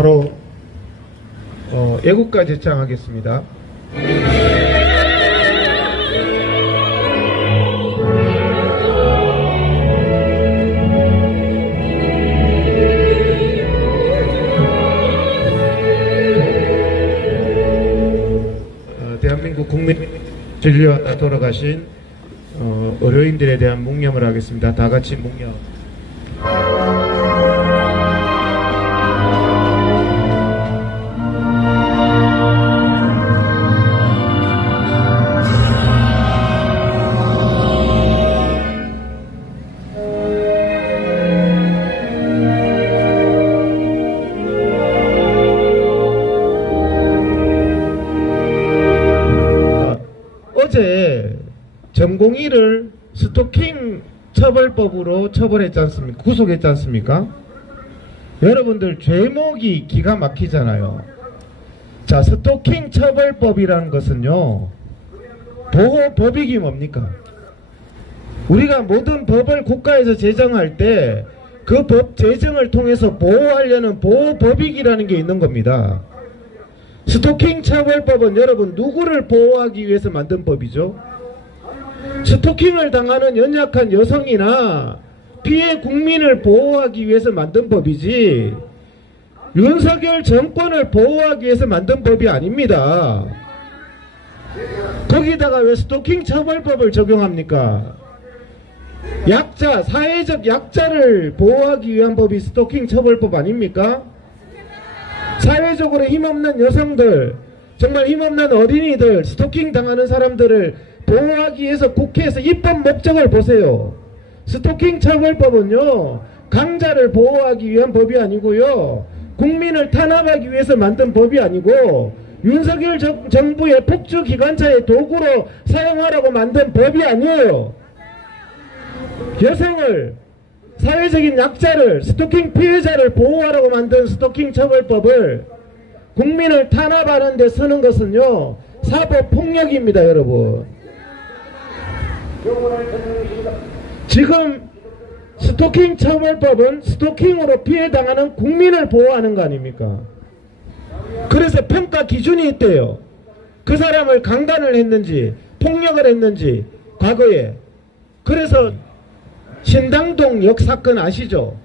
바로 애국가 제창하겠습니다. 대한민국 국민 진료하다 돌아가신 의료인들에 대한 묵념을 하겠습니다. 다 같이 묵념. 어제 전공의를 스토킹 처벌법으로 처벌했지 않습니까? 구속했지 않습니까? 여러분들 죄목이 기가 막히잖아요. 자, 스토킹 처벌법이라는 것은요, 보호법익이 뭡니까? 우리가 모든 법을 국가에서 제정할 때 그 법 제정을 통해서 보호하려는 보호법익이라는 게 있는 겁니다. 스토킹 처벌법은 여러분 누구를 보호하기 위해서 만든 법이죠? 스토킹을 당하는 연약한 여성이나 피해 국민을 보호하기 위해서 만든 법이지 윤석열 정권을 보호하기 위해서 만든 법이 아닙니다. 거기다가 왜 스토킹 처벌법을 적용합니까? 약자, 사회적 약자를 보호하기 위한 법이 스토킹 처벌법 아닙니까? 사회적으로 힘없는 여성들, 정말 힘없는 어린이들, 스토킹 당하는 사람들을 보호하기 위해서 국회에서 입법 목적을 보세요. 스토킹 처벌법은요, 강자를 보호하기 위한 법이 아니고요, 국민을 탄압하기 위해서 만든 법이 아니고 윤석열 정부의 폭주기관차의 도구로 사용하라고 만든 법이 아니에요. 여성을, 사회적인 약자를, 스토킹 피해자를 보호하라고 만든 스토킹 처벌법을 국민을 탄압하는 데 쓰는 것은요, 사법폭력입니다, 여러분. 지금 스토킹 처벌법은 스토킹으로 피해당하는 국민을 보호하는 거 아닙니까? 그래서 평가 기준이 있대요. 그 사람을 강간을 했는지 폭력을 했는지 과거에. 그래서 신당동 역사건 아시죠?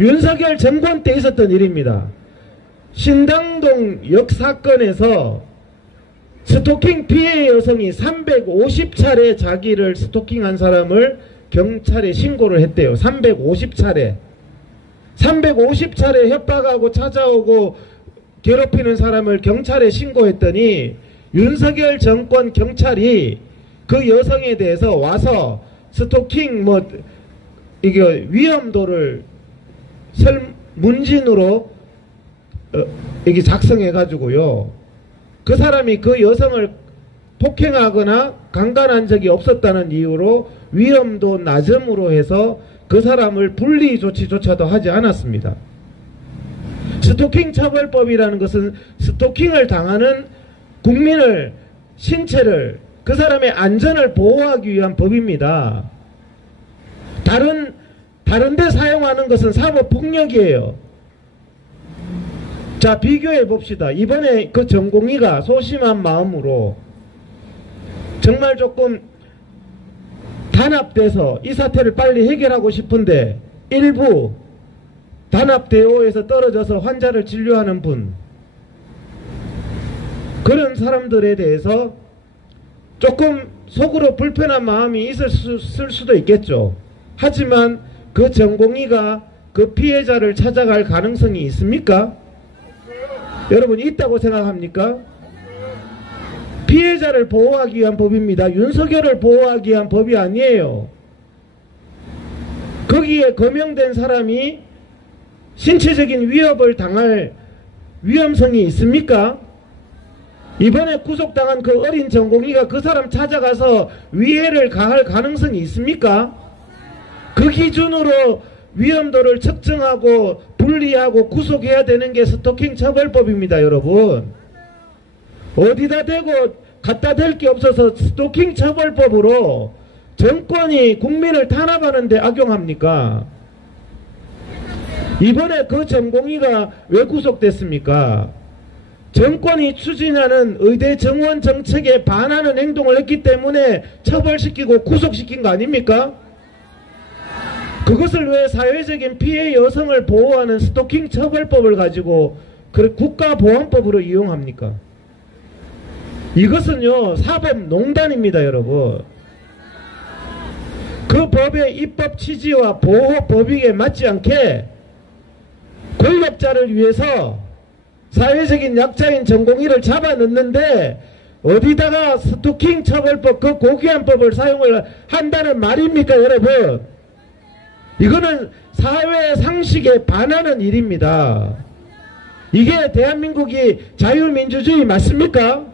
윤석열 정권 때 있었던 일입니다. 신당동 역사건에서 스토킹 피해 여성이 350차례 자기를 스토킹한 사람을 경찰에 신고를 했대요. 350차례. 350차례 협박하고 찾아오고 괴롭히는 사람을 경찰에 신고했더니 윤석열 정권 경찰이 그 여성에 대해서 와서 스토킹 이게 위험도를 문진으로 이게 작성해 가지고요, 그 사람이 그 여성을 폭행하거나 강간한 적이 없었다는 이유로 위험도 낮음으로 해서 그 사람을 분리 조치조차도 하지 않았습니다. 스토킹 처벌법이라는 것은 스토킹을 당하는 국민을, 신체를, 그 사람의 안전을 보호하기 위한 법입니다. 다른 데 사용하는 것은 사법폭력이에요. 자, 비교해 봅시다. 이번에 그 전공의가 소심한 마음으로 정말 조금 단합돼서 이 사태를 빨리 해결하고 싶은데 일부 단합대오에서 떨어져서 환자를 진료하는 분, 그런 사람들에 대해서 조금 속으로 불편한 마음이 있을 수도 있겠죠. 하지만 그 전공의가 그 피해자를 찾아갈 가능성이 있습니까? 여러분, 있다고 생각합니까? 피해자를 보호하기 위한 법입니다. 윤석열을 보호하기 위한 법이 아니에요. 거기에 거명된 사람이 신체적인 위협을 당할 위험성이 있습니까? 이번에 구속당한 그 어린 전공의가 그 사람 찾아가서 위해를 가할 가능성이 있습니까? 그 기준으로 위험도를 측정하고 분리하고 구속해야 되는 게 스토킹 처벌법입니다, 여러분. 어디다 대고 갖다 댈 게 없어서 스토킹 처벌법으로 정권이 국민을 탄압하는데 악용합니까? 이번에 그 전공의가 왜 구속됐습니까? 정권이 추진하는 의대 정원 정책에 반하는 행동을 했기 때문에 처벌시키고 구속시킨 거 아닙니까? 그것을 왜 사회적인 피해 여성을 보호하는 스토킹 처벌법을 가지고 국가보안법으로 이용합니까? 이것은요 사법농단입니다 여러분. 그 법의 입법 취지와 보호 법익에 맞지 않게 권력자를 위해서 사회적인 약자인 전공의를 잡아넣는데 어디다가 스토킹 처벌법 그 고귀한 법을 사용을 한다는 말입니까 여러분? 이거는 사회 상식에 반하는 일입니다. 이게 대한민국이 자유민주주의 맞습니까?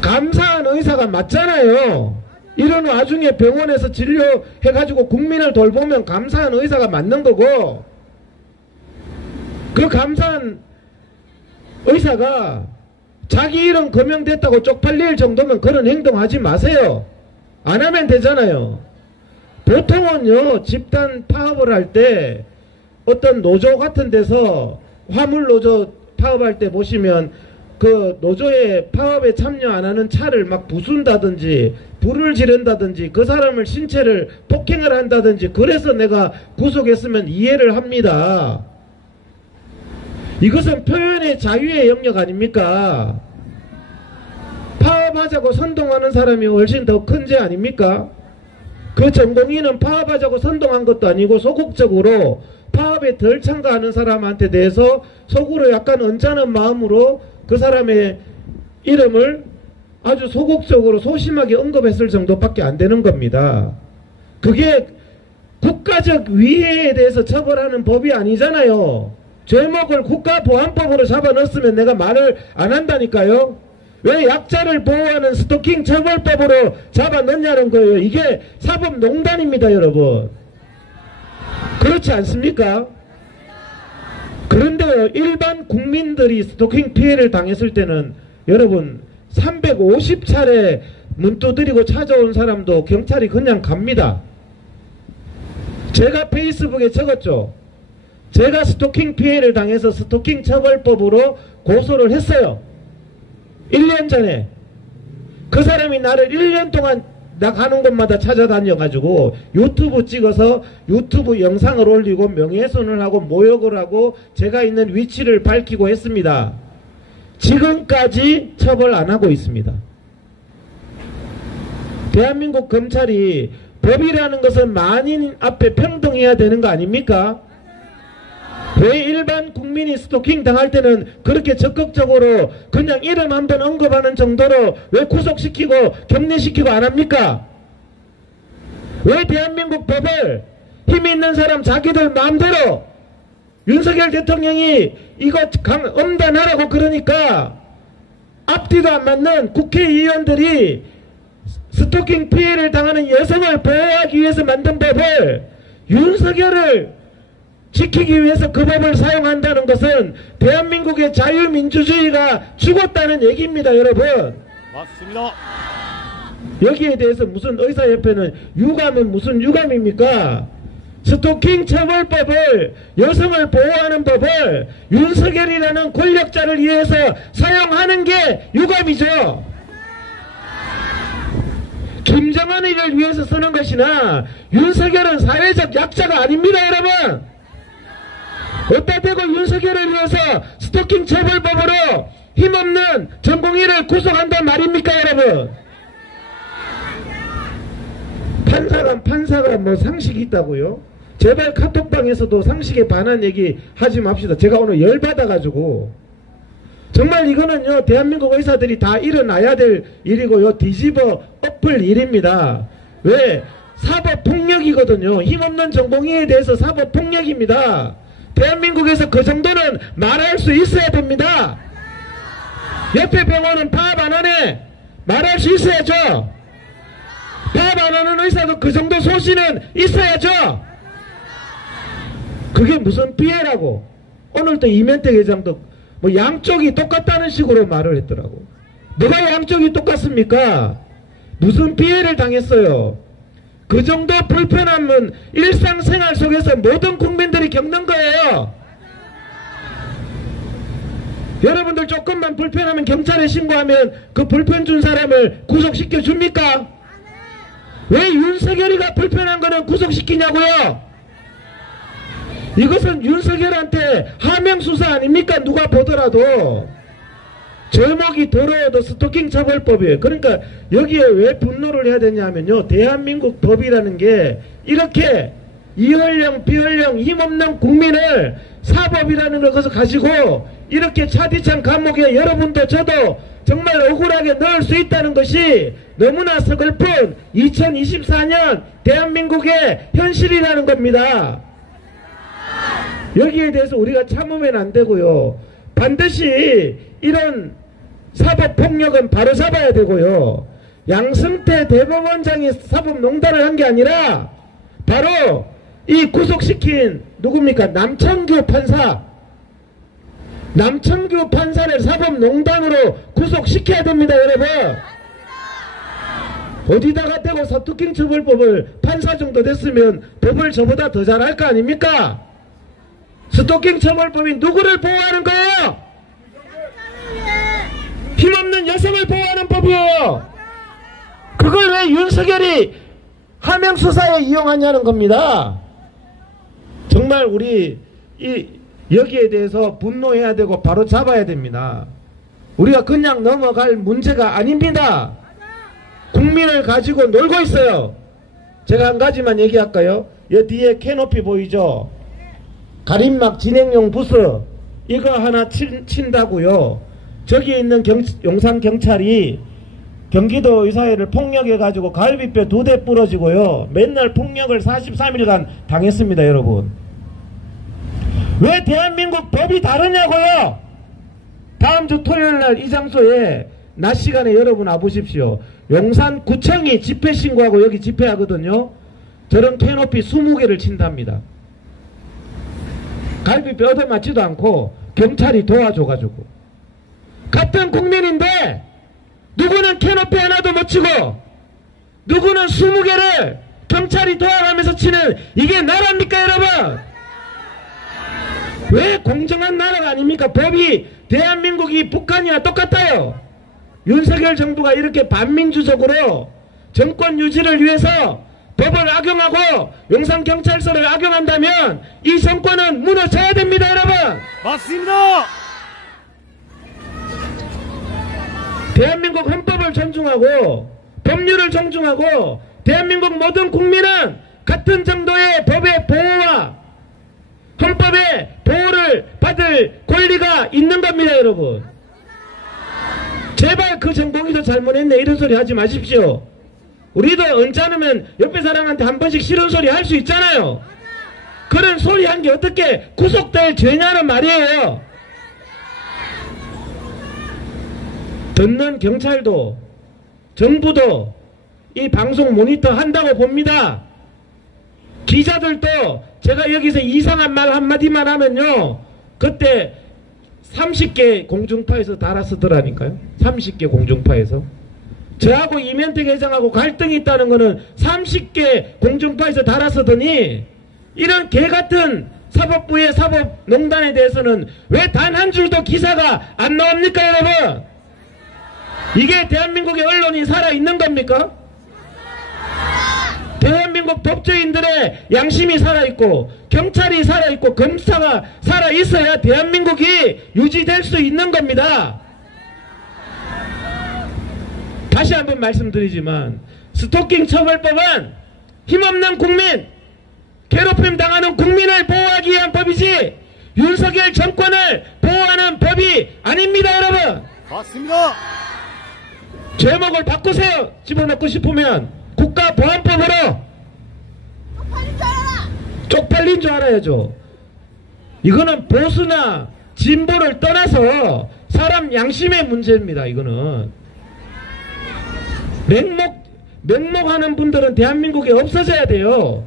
감사한 의사가 맞잖아요. 이런 와중에 병원에서 진료해가지고 국민을 돌보면 감사한 의사가 맞는 거고, 그 감사한 의사가 자기 이름 거명됐다고 쪽팔릴 정도면 그런 행동하지 마세요. 안 하면 되잖아요. 보통은요 집단 파업을 할 때 어떤 노조 같은 데서 화물 노조 파업할 때 보시면 그 노조의 파업에 참여 안 하는 차를 막 부순다든지 불을 지른다든지 그 사람을 신체를 폭행을 한다든지 그래서 내가 구속했으면 이해를 합니다. 이것은 표현의 자유의 영역 아닙니까? 파업하자고 선동하는 사람이 훨씬 더 큰 죄 아닙니까? 그 전공의는 파업하자고 선동한 것도 아니고 소극적으로 파업에 덜 참가하는 사람한테 대해서 속으로 약간 언짢은 마음으로 그 사람의 이름을 아주 소극적으로 소심하게 언급했을 정도밖에 안 되는 겁니다. 그게 국가적 위해에 대해서 처벌하는 법이 아니잖아요. 죄목을 국가보안법으로 잡아넣었으면 내가 말을 안 한다니까요. 왜 약자를 보호하는 스토킹 처벌법으로 잡아넣냐는 거예요. 이게 사법농단입니다 여러분. 그렇지 않습니까? 그런데 일반 국민들이 스토킹 피해를 당했을 때는 여러분 350차례 문 두드리고 찾아온 사람도 경찰이 그냥 갑니다. 제가 페이스북에 적었죠. 제가 스토킹 피해를 당해서 스토킹 처벌법으로 고소를 했어요. 1년 전에. 그 사람이 나를 1년 동안 나 가는 곳마다 찾아다녀가지고 유튜브 찍어서 유튜브 영상을 올리고 명예훼손을 하고 모욕을 하고 제가 있는 위치를 밝히고 했습니다. 지금까지 처벌 안 하고 있습니다. 대한민국 검찰이 법이라는 것은 만인 앞에 평등해야 되는 거 아닙니까? 왜 일반 국민이 스토킹 당할 때는 그렇게 적극적으로 그냥 이름 한번 언급하는 정도로 왜 구속시키고 격리시키고 안 합니까? 왜 대한민국 법을 힘 있는 사람 자기들 마음대로 윤석열 대통령이 이거 엄단하라고 그러니까 앞뒤도 안 맞는 국회의원들이 스토킹 피해를 당하는 여성을 보호하기 위해서 만든 법을 윤석열을 지키기 위해서 그 법을 사용한다는 것은 대한민국의 자유민주주의가 죽었다는 얘기입니다 여러분. 맞습니다. 여기에 대해서 무슨 의사협회는 유감은 무슨 유감입니까? 스토킹 처벌법을 여성을 보호하는 법을 윤석열이라는 권력자를 위해서 사용하는 게 유감이죠. 김정은이를 위해서 쓰는 것이나 윤석열은 사회적 약자가 아닙니다 여러분. 어디다 대고 윤석열을 위해서 스토킹 처벌법으로 힘없는 전공의를 구속한단 말입니까 여러분? 판사가 뭐 상식이 있다고요? 제발 카톡방에서도 상식에 반한 얘기 하지 맙시다. 제가 오늘 열받아가지고 정말 이거는요 대한민국 의사들이 다 일어나야 될 일이고요 뒤집어 엎을 일입니다. 왜? 사법폭력이거든요. 힘없는 전공의에 대해서 사법폭력입니다. 대한민국에서 그 정도는 말할 수 있어야 됩니다. 옆에 병원은 파업 안 하네. 말할 수 있어야죠. 파업 안 하는 의사도 그 정도 소신은 있어야죠. 그게 무슨 피해라고. 오늘 또 이면택 회장도 뭐 양쪽이 똑같다는 식으로 말을 했더라고. 뭐가 양쪽이 똑같습니까? 무슨 피해를 당했어요? 그 정도 불편함은 일상생활 속에서 모든 국민들이 겪는 거예요. 여러분들 조금만 불편하면 경찰에 신고하면 그 불편 준 사람을 구속시켜 줍니까? 왜 윤석열이가 불편한 거는 구속시키냐고요? 이것은 윤석열한테 하명수사 아닙니까? 누가 보더라도. 제목이 더러워도 스토킹 처벌법이에요. 그러니까 여기에 왜 분노를 해야 되냐면요, 대한민국 법이라는 게 이렇게 이연령 비연령 힘없는 국민을 사법이라는 것을 가지고 이렇게 차디찬 감옥에 여러분도 저도 정말 억울하게 넣을 수 있다는 것이 너무나 서글픈 2024년 대한민국의 현실이라는 겁니다. 여기에 대해서 우리가 참으면 안 되고요. 반드시 이런 사법폭력은 바로 잡아야 되고요. 양승태 대법원장이 사법농단을 한 게 아니라 바로 이 구속시킨 누굽니까? 남창규 판사를 사법농단으로 구속시켜야 됩니다, 여러분. 어디다가 대고 스토킹 처벌법을 판사 정도 됐으면 법을 저보다 더 잘할 거 아닙니까? 스토킹 처벌법이 누구를 보호하는 거예요? 힘없는 여성을 보호하는 법이에요. 그걸 왜 윤석열이 하명수사에 이용하냐는 겁니다. 정말 우리 여기에 대해서 분노해야 되고 바로 잡아야 됩니다. 우리가 그냥 넘어갈 문제가 아닙니다. 국민을 가지고 놀고 있어요. 제가 한 가지만 얘기할까요? 이 뒤에 캐노피 보이죠? 가림막 진행용 부스 이거 하나 친다고요. 저기 있는 용산경찰이 경기도 의사회를 폭력해가지고 갈비뼈 2대 부러지고요. 맨날 폭력을 43일간 당했습니다, 여러분. 왜 대한민국 법이 다르냐고요? 다음 주 토요일날 이 장소에 낮 시간에 여러분 와보십시오. 용산구청이 집회 신고하고 여기 집회하거든요. 저런 캐노피 20개를 친답니다. 갈비뼈 얻어맞지도 않고 경찰이 도와줘가지고. 같은 국민인데 누구는 캐노피 하나도 못 치고 누구는 20개를 경찰이 도와가면서 치는 이게 나라입니까, 여러분? 왜 공정한 나라가 아닙니까? 법이 대한민국이 북한이나 똑같아요. 윤석열 정부가 이렇게 반민주적으로 정권 유지를 위해서 법을 악용하고 용산경찰서를 악용한다면 이 정권은 무너져야 됩니다, 여러분. 맞습니다. 대한민국 헌법을 존중하고 법률을 존중하고 대한민국 모든 국민은 같은 정도의 법의 보호와 헌법의 보호를 받을 권리가 있는 겁니다, 여러분. 제발 그 정봉이도 잘못했네 이런 소리 하지 마십시오. 우리도 언짢으면 옆에 사람한테 한 번씩 싫은 소리 할 수 있잖아요. 그런 소리 한 게 어떻게 구속될 죄냐는 말이에요. 듣는 경찰도 정부도 이 방송 모니터 한다고 봅니다. 기자들도 제가 여기서 이상한 말 한마디만 하면요, 그때 30개 공중파에서 달아쓰더라니까요. 30개 공중파에서. 저하고 이면택 회장하고 갈등이 있다는 거는 30개 공중파에서 달아쓰더니 이런 개같은 사법부의 사법농단에 대해서는 왜 단 한 줄도 기사가 안 나옵니까, 여러분? 이게 대한민국의 언론이 살아있는 겁니까? 대한민국 법조인들의 양심이 살아있고 경찰이 살아있고 검사가 살아있어야 대한민국이 유지될 수 있는 겁니다. 다시 한번 말씀드리지만 스토킹 처벌법은 힘없는 국민, 괴롭힘 당하는 국민을 보호하기 위한 법이지 윤석열 정권을 보호하는 법이 아닙니다, 여러분. 맞습니다. 제목을 바꾸세요. 집어넣고 싶으면 국가보안법으로. 쪽팔린 줄 알아야죠. 이거는 보수나 진보를 떠나서 사람 양심의 문제입니다. 이거는 맹목하는 분들은 대한민국에 없어져야 돼요.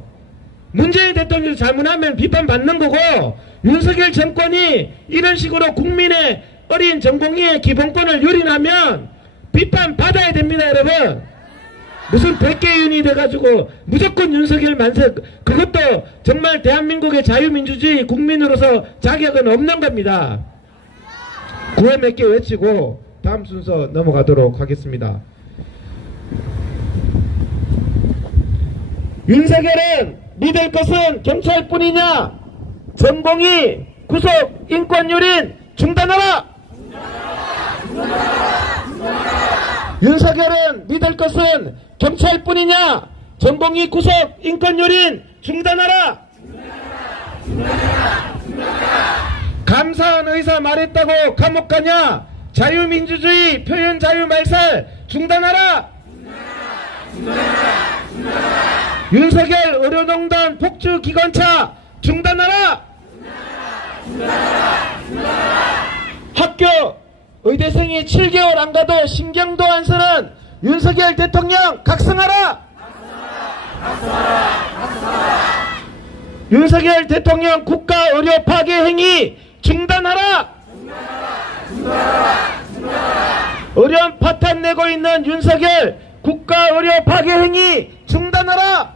문재인 대통령이 잘못하면 비판받는 거고, 윤석열 정권이 이런 식으로 국민의 어린 전공의의 기본권을 유린하면 비판받아야 됩니다, 여러분. 무슨 100개인이 돼가지고 무조건 윤석열 만세, 그것도 정말 대한민국의 자유민주주의 국민으로서 자격은 없는 겁니다. 구호 몇 개 외치고 다음 순서 넘어가도록 하겠습니다. 윤석열은 믿을 것은 경찰뿐이냐? 전공이 구속 인권유린 중단하라! 윤석열은 믿을 것은 경찰뿐이냐? 전공이 구속 인권유린 중단하라! 감사한 의사 말했다고 감옥 가냐? 자유민주주의 표현 자유 말살 중단하라! 윤석열 의료농단 폭주 기관차 중단하라! 학교 의대생이 7개월 안 가도 신경도 안 쓰는 윤석열 대통령 각성하라! 윤석열 대통령 국가 의료 파괴 행위 중단하라! 의료 파탄 내고 있는 윤석열 국가 의료 파괴 행위 중단하라!